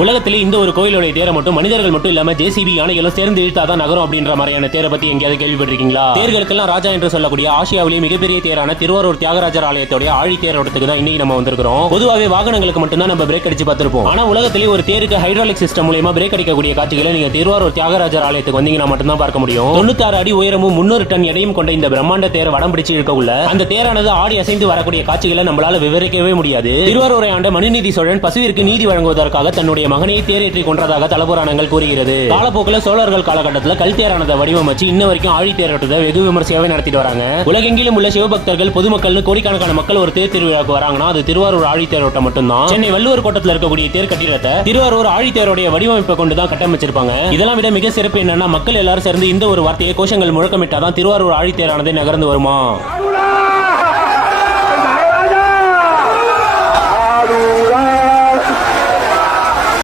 உலகத்திலே இந்த ஒரு கோயிலுடைய தேரை மட்டும் மனிதர்கள் மட்டும் இல்லாம ஜேசிபி யானைகளும் சேர்ந்து இழுத்தாதான் நகரும் அப்படின்ற மாதிரியான தேரை பத்தி எங்கேயாவது கேள்விப்பட்டிருக்கீங்களா? தேர்களுக்கெல்லாம் ராஜா என்று சொல்லக்கூடிய ஆசியாவிலேயே மிகப்பெரிய தேரான திருவாரூர் தியாகராஜர் ஆலயத்துடைய ஆழி தேரோடத்துக்கு தான் இன்னைக்கு நம்ம வந்திருக்கிறோம். பொதுவாகவே வாகனங்களுக்கு மட்டும்தான் நம்ம பிரேக் அடிச்சு பார்த்திருப்போம். ஆனா உலகத்திலே ஒரு தேருக்கு ஹைட்ராலிக் சிஸ்டம் மூலியமா பிரேக் அடிக்கக்கூடிய காட்சிகளை நீங்க திருவாரூர் தியாகராஜர் ஆலயத்துக்கு வந்தீங்கன்னா மட்டும்தான் பார்க்க முடியும். தொண்ணூத்தாறு அடி உயரமும் முன்னூறு டன் எடையும் கொண்ட இந்த பிரம்மாண்ட தேர் வடம் பிடிச்சு இருக்கக்குள்ள அந்த தேரானது ஆடி அசைந்து வரக்கூடிய காட்சிகளை நம்மளால விவரிக்கவே முடியாது. திருவாரூரை ஆண்ட மனுநீதி சோழன் பசுவிற்கு நீதி வழங்குவதற்காக தன்னுடைய மகனை தேரேற்றி கொன்றதாக தலபுராணங்கள் கூறுகிறது. காலப்போக்கில் சோழர்கள் காலகட்டத்தில் கல் தேரானதை வடிவமைச்சு இன்ன வரைக்கும் ஆழி தேரோட்டத்தை வெகு விமர்சையாகவே நடத்திட்டு வராங்க. உலகெங்கிலும் உள்ள சிவபக்தர்கள் பொதுமக்கள்னு கோடிக்கணக்கான மக்கள் ஒரு தேர் திருவிழாவுக்கு வராங்கன்னா அது திருவாரூர் ஆழி தேரோட்டம் மட்டும்தான். சென்னை வள்ளுவர் கோட்டத்தில் இருக்கக்கூடிய தேர் கட்டிடத்தை திருவாரூர் ஆழி தேரோடைய வடிவமைப்பை கொண்டு தான் கட்டமைச்சிருப்பாங்க. இதெல்லாம் விட மிக சிறப்பு என்னன்னா மக்கள் எல்லாரும் சேர்ந்து இந்த ஒரு வார்த்தையை கோஷங்கள் முழக்கமிட்டாதான் திருவாரூர் ஆழி தேரானது நகர்ந்து வருமா?